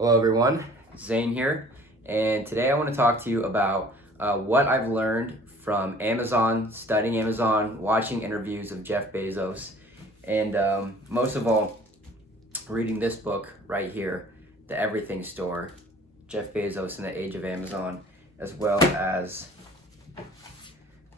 Hello everyone, Zane here, and today I want to talk to you about what I've learned from Amazon, studying Amazon, watching interviews of Jeff Bezos, and most of all, reading this book right here, The Everything Store, Jeff Bezos in the Age of Amazon, as well as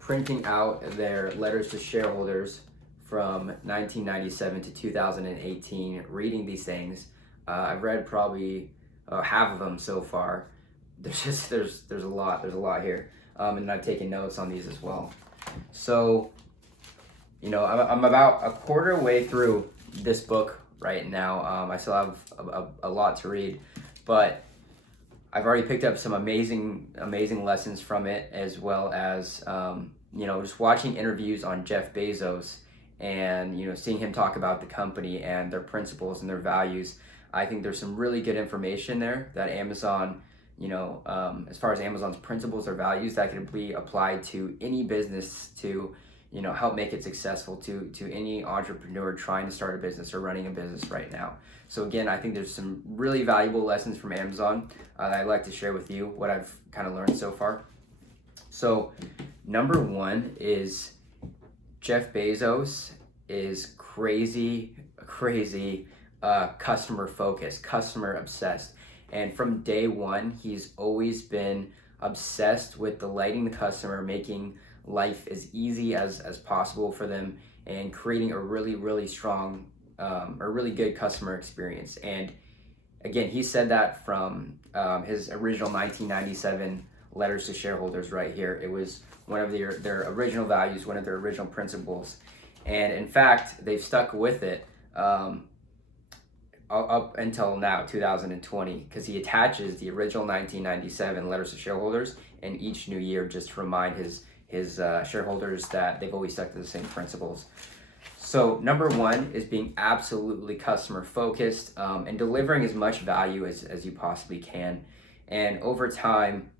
printing out their letters to shareholders from 1997 to 2018, reading these things. I've read probably half of them so far. There's a lot here, and I've taken notes on these as well. So, I'm about a quarter way through this book right now. I still have a lot to read, but I've already picked up some amazing lessons from it, as well as just watching interviews on Jeff Bezos and seeing him talk about the company and their principles and their values. I think there's some really good information there that Amazon, as far as Amazon's principles or values, that can be applied to any business to, help make it successful, to any entrepreneur trying to start a business or running a business right now. So again, I think there's some really valuable lessons from Amazon that I'd like to share with you, what I've kind of learned so far. So number one is Jeff Bezos is crazy customer focused, customer obsessed. And from day one, he's always been obsessed with delighting the customer, making life as easy as possible for them, and creating a really strong, a really good customer experience. And again, he said that from his original 1997 letters to shareholders right here. It was one of their original values, one of their original principles. And in fact, they've stuck with it up until now, 2020, because he attaches the original 1997 letters to shareholders in each new year just to remind his shareholders that they've always stuck to the same principles. So number one is being absolutely customer focused and delivering as much value as you possibly can. And over time,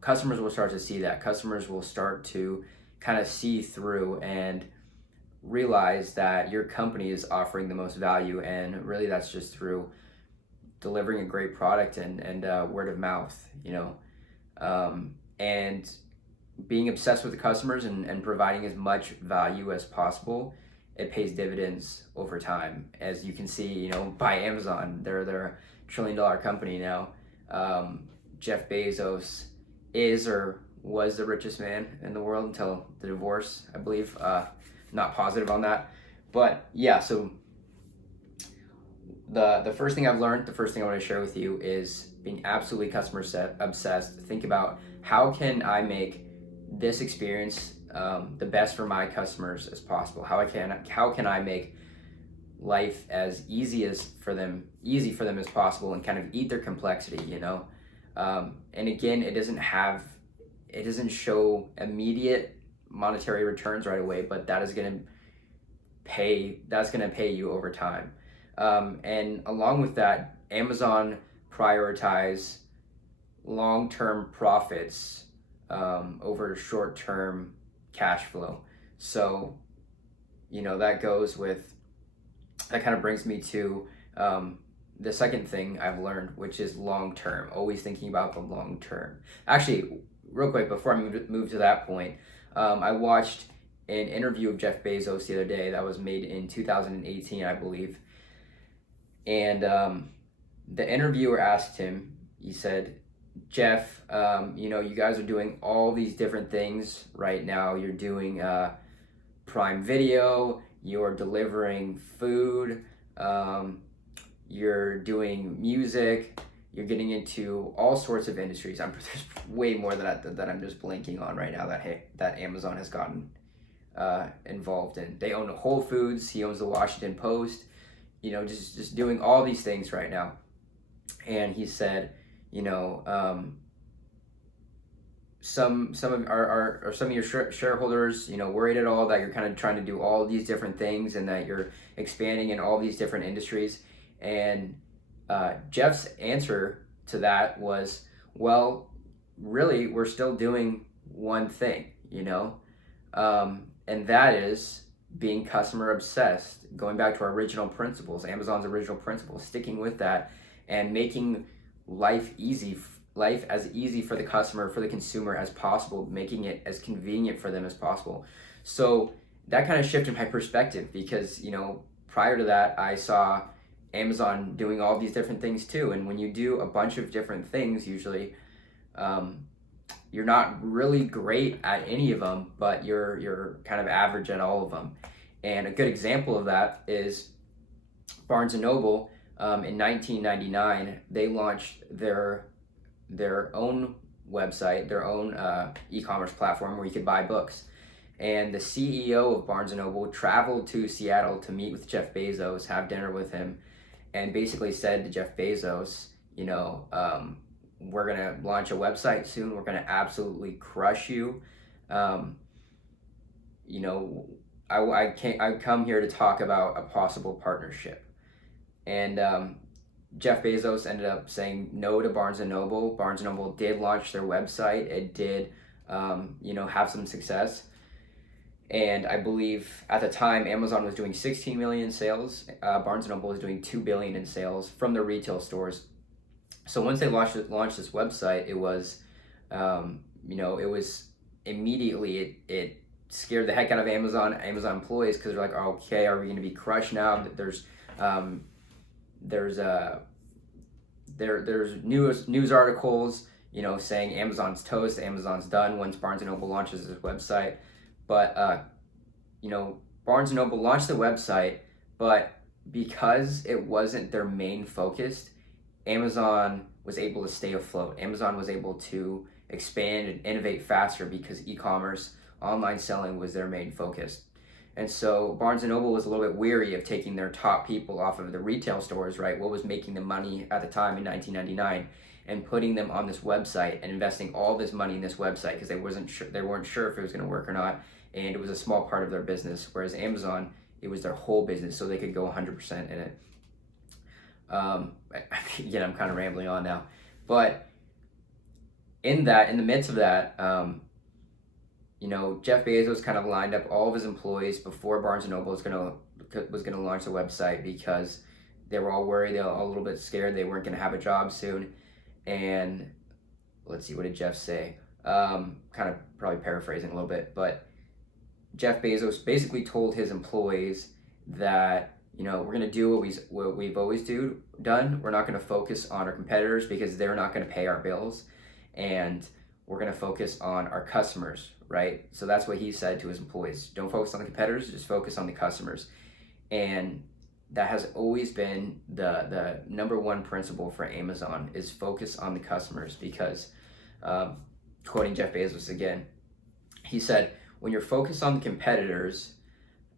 customers will start to see that. Customers will start to kind of see through and realize that your company is offering the most value, and really that's just through delivering a great product and word of mouth, and being obsessed with the customers and providing as much value as possible. It pays dividends over time, as you can see, by Amazon. They're a $1 trillion company now. Jeff Bezos is or was the richest man in the world until the divorce, I believe. Not positive on that, but yeah. So the first thing I've learned, the first thing I want to share with you is being absolutely customer obsessed. Think about, how can I make this experience the best for my customers as possible? How can I make life as easy for them as possible, and kind of eat their complexity, and again, it doesn't show immediate monetary returns right away, but that's going to pay you over time. And along with that, Amazon prioritize long-term profits over short-term cash flow. So that kind of brings me to the second thing I've learned, which is long-term, always thinking about the long-term. Actually, real quick, before I move to that point, I watched an interview of Jeff Bezos the other day that was made in 2018, I believe. And the interviewer asked him, he said, Jeff, you guys are doing all these different things right now. You're doing Prime Video, you're delivering food, you're doing music, you're getting into all sorts of industries. There's way more that I'm just blanking on right now that Amazon has gotten involved in. They own Whole Foods. He owns the Washington Post. Just doing all these things right now. And he said, some of your shareholders, worried at all that you're kind of trying to do all these different things and that you're expanding in all these different industries? And Jeff's answer to that was, well, really, we're still doing one thing, and that is being customer obsessed, going back to our original principles, Amazon's original principles, sticking with that, and making life easy, life as easy for the customer, for the consumer as possible, making it as convenient for them as possible. So that kind of shifted my perspective, because prior to that, I saw Amazon doing all these different things too. And when you do a bunch of different things, usually you're not really great at any of them, but you're kind of average at all of them. And a good example of that is Barnes and Noble. In 1999, they launched their own website, their own e-commerce platform where you could buy books. And the CEO of Barnes and Noble traveled to Seattle to meet with Jeff Bezos, have dinner with him, and basically said to Jeff Bezos, we're going to launch a website soon. We're going to absolutely crush you. I come here to talk about a possible partnership. And Jeff Bezos ended up saying no to Barnes and Noble. Barnes and Noble did launch their website. It did, have some success. And I believe at the time, Amazon was doing 16 million in sales. Barnes and Noble was doing 2 billion in sales from the retail stores. So once they launched this website, it was, it was immediately, it scared the heck out of Amazon employees, because they're like, oh, okay, are we going to be crushed now? There's news articles, saying Amazon's toast, Amazon's done once Barnes and Noble launches this website. But Barnes and Noble launched the website, but because it wasn't their main focus, Amazon was able to stay afloat. Amazon was able to expand and innovate faster because e-commerce, online selling was their main focus. And so Barnes and Noble was a little bit weary of taking their top people off of the retail stores, right? What was making them money at the time in 1999, and putting them on this website and investing all this money in this website, because they weren't sure if it was going to work or not, and it was a small part of their business. Whereas Amazon, it was their whole business, so they could go 100% in it. Again, I'm kind of rambling on now, but in the midst of that, Jeff Bezos kind of lined up all of his employees before Barnes and Noble was gonna launch a website, because they were all worried, they were all a little bit scared they weren't gonna have a job soon. And let's see, what did Jeff say? Kind of probably paraphrasing a little bit, but Jeff Bezos basically told his employees that, we're gonna do what we've always done. We're not gonna focus on our competitors, because they're not gonna pay our bills, and we're gonna focus on our customers, right? So that's what he said to his employees. Don't focus on the competitors, just focus on the customers. And that has always been the number one principle for Amazon, is focus on the customers, because quoting Jeff Bezos again, he said, when you're focused on the competitors,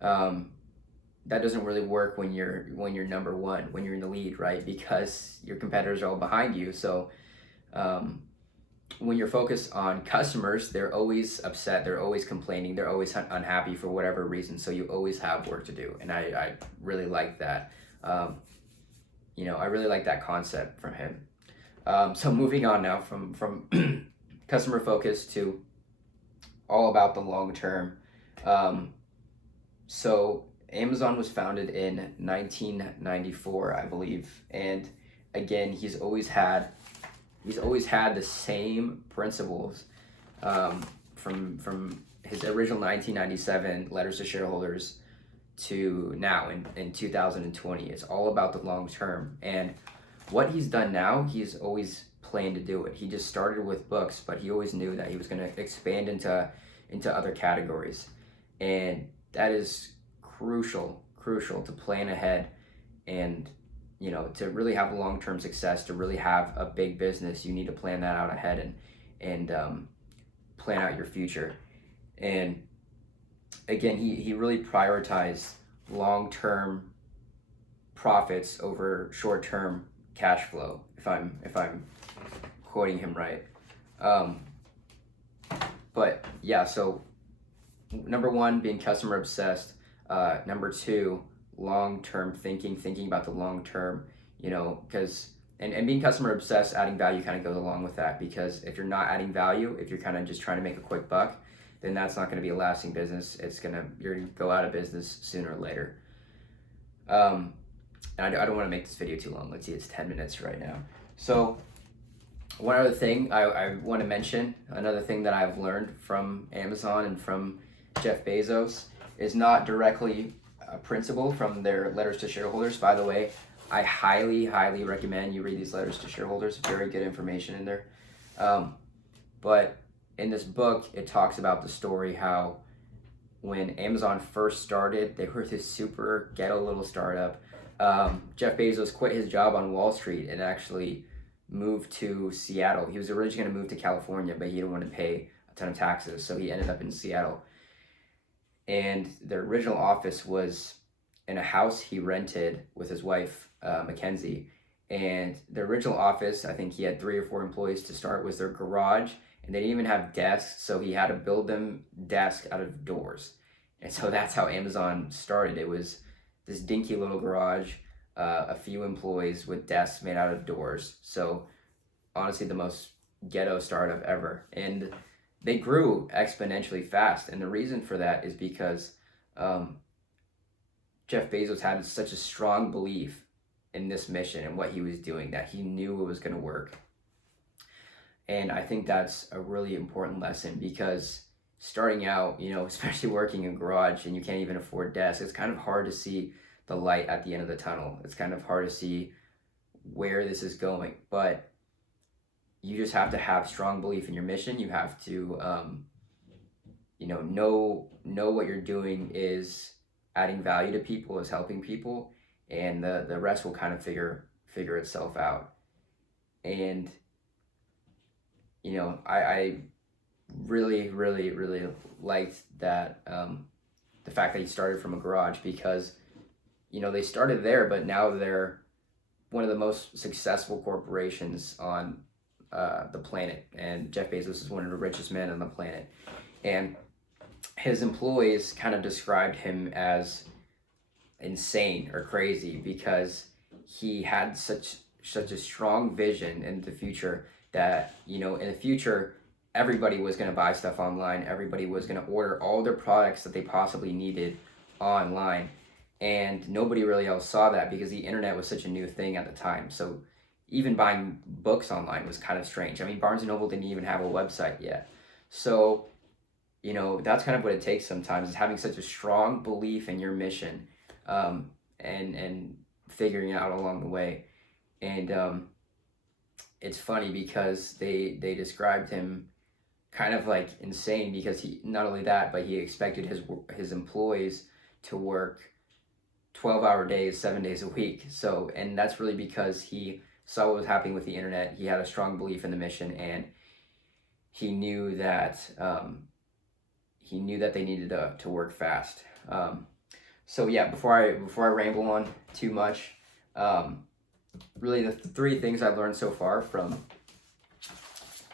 that doesn't really work when you're number one, when you're in the lead, right? Because your competitors are all behind you. So when you're focused on customers, they're always upset, they're always complaining, they're always unhappy for whatever reason. So you always have work to do, and I really like that. I really like that concept from him. So moving on now from customer focus to all about the long term. So Amazon was founded in 1994, I believe, and again, he's always had the same principles from his original 1997 letters to shareholders to now in 2020. It's all about the long term. And what he's done now, he's always planned to do it. He just started with books, but he always knew that he was going to expand into other categories. And that is crucial to plan ahead, and to really have long-term success, to really have a big business, you need to plan that out ahead and plan out your future. And again, he really prioritized long-term profits over short-term cash flow, if I'm quoting him right. But yeah, so number one, being customer obsessed. Number two, long-term thinking about the long term, because and being customer obsessed, adding value kind of goes along with that, because if you're not adding value, if you're kind of just trying to make a quick buck, then that's not going to be a lasting business. You're going to go out of business sooner or later. And I don't want to make this video too long. Let's see, it's 10 minutes right now. So one other thing I want to mention, another thing that I've learned from Amazon and from Jeff Bezos is not directly a principle from their letters to shareholders. By the way, I highly, highly recommend you read these letters to shareholders. Very good information in there. But in this book, it talks about the story how when Amazon first started, they were this super ghetto little startup. Jeff Bezos quit his job on Wall Street and actually moved to Seattle. He was originally going to move to California, but he didn't want to pay a ton of taxes, so he ended up in Seattle. And their original office was in a house he rented with his wife, Mackenzie. And the original office, I think he had 3 or 4 employees to start, was their garage. And they didn't even have desks, so he had to build them desks out of doors. And so that's how Amazon started. It was this dinky little garage, a few employees with desks made out of doors. So honestly, the most ghetto startup ever. And they grew exponentially fast. And the reason for that is because Jeff Bezos had such a strong belief in this mission and what he was doing that he knew it was going to work. And I think that's a really important lesson, because starting out, especially working in a garage and you can't even afford desks, it's kind of hard to see the light at the end of the tunnel. It's kind of hard to see where this is going, but you just have to have strong belief in your mission. You have to, know what you're doing is adding value to people, is helping people, and the rest will kind of figure itself out. And I really, really, really liked that, the fact that he started from a garage, because, they started there, but now they're one of the most successful corporations on the planet. And Jeff Bezos is one of the richest men on the planet. And his employees kind of described him as insane or crazy, because he had such a strong vision in the future that, in the future, everybody was going to buy stuff online. Everybody was going to order all their products that they possibly needed online. And nobody really else saw that, because the internet was such a new thing at the time. So even buying books online was kind of strange. I mean, Barnes & Noble didn't even have a website yet. So, that's kind of what it takes sometimes, is having such a strong belief in your mission, and figuring it out along the way. And it's funny because they described him kind of like insane, because he, not only that, but he expected his employees to work 12-hour days, 7 days a week. So, and that's really because he saw what was happening with the internet. He had a strong belief in the mission, and he knew that they needed to work fast. So yeah, before I ramble on too much, really the 3 things I've learned so far from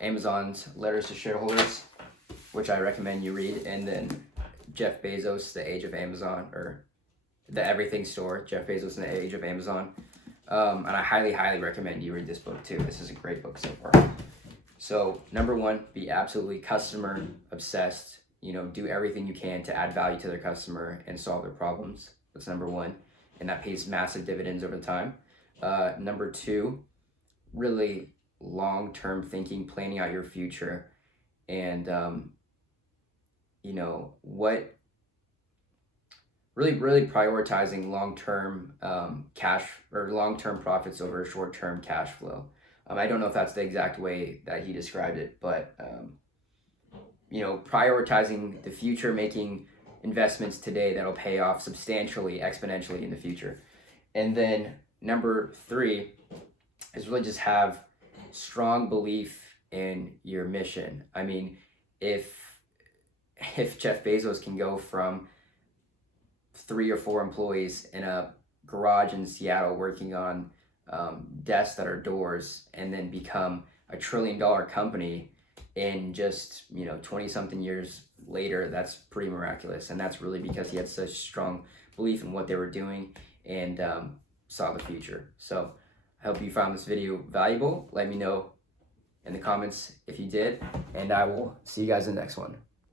Amazon's letters to shareholders, which I recommend you read, and then Jeff Bezos, The Age of Amazon, or The Everything Store, Jeff Bezos and the Age of Amazon. And I highly, highly recommend you read this book too. This is a great book so far. So number 1, be absolutely customer obsessed. Do everything you can to add value to their customer and solve their problems. That's number 1. And that pays massive dividends over time. Number 2, really long-term thinking, planning out your future, and really prioritizing long-term cash or long-term profits over short-term cash flow. I don't know if that's the exact way that he described it, but prioritizing the future, making investments today that'll pay off substantially, exponentially in the future. And then number 3 is really just have strong belief in your mission. I mean, if Jeff Bezos can go from 3 or 4 employees in a garage in Seattle working on desks that are doors, and then become a $1 trillion company in just 20-something years later, that's pretty miraculous. And that's really because he had such strong belief in what they were doing and saw the future. So I hope you found this video valuable. Let me know in the comments if you did, and I will see you guys in the next one.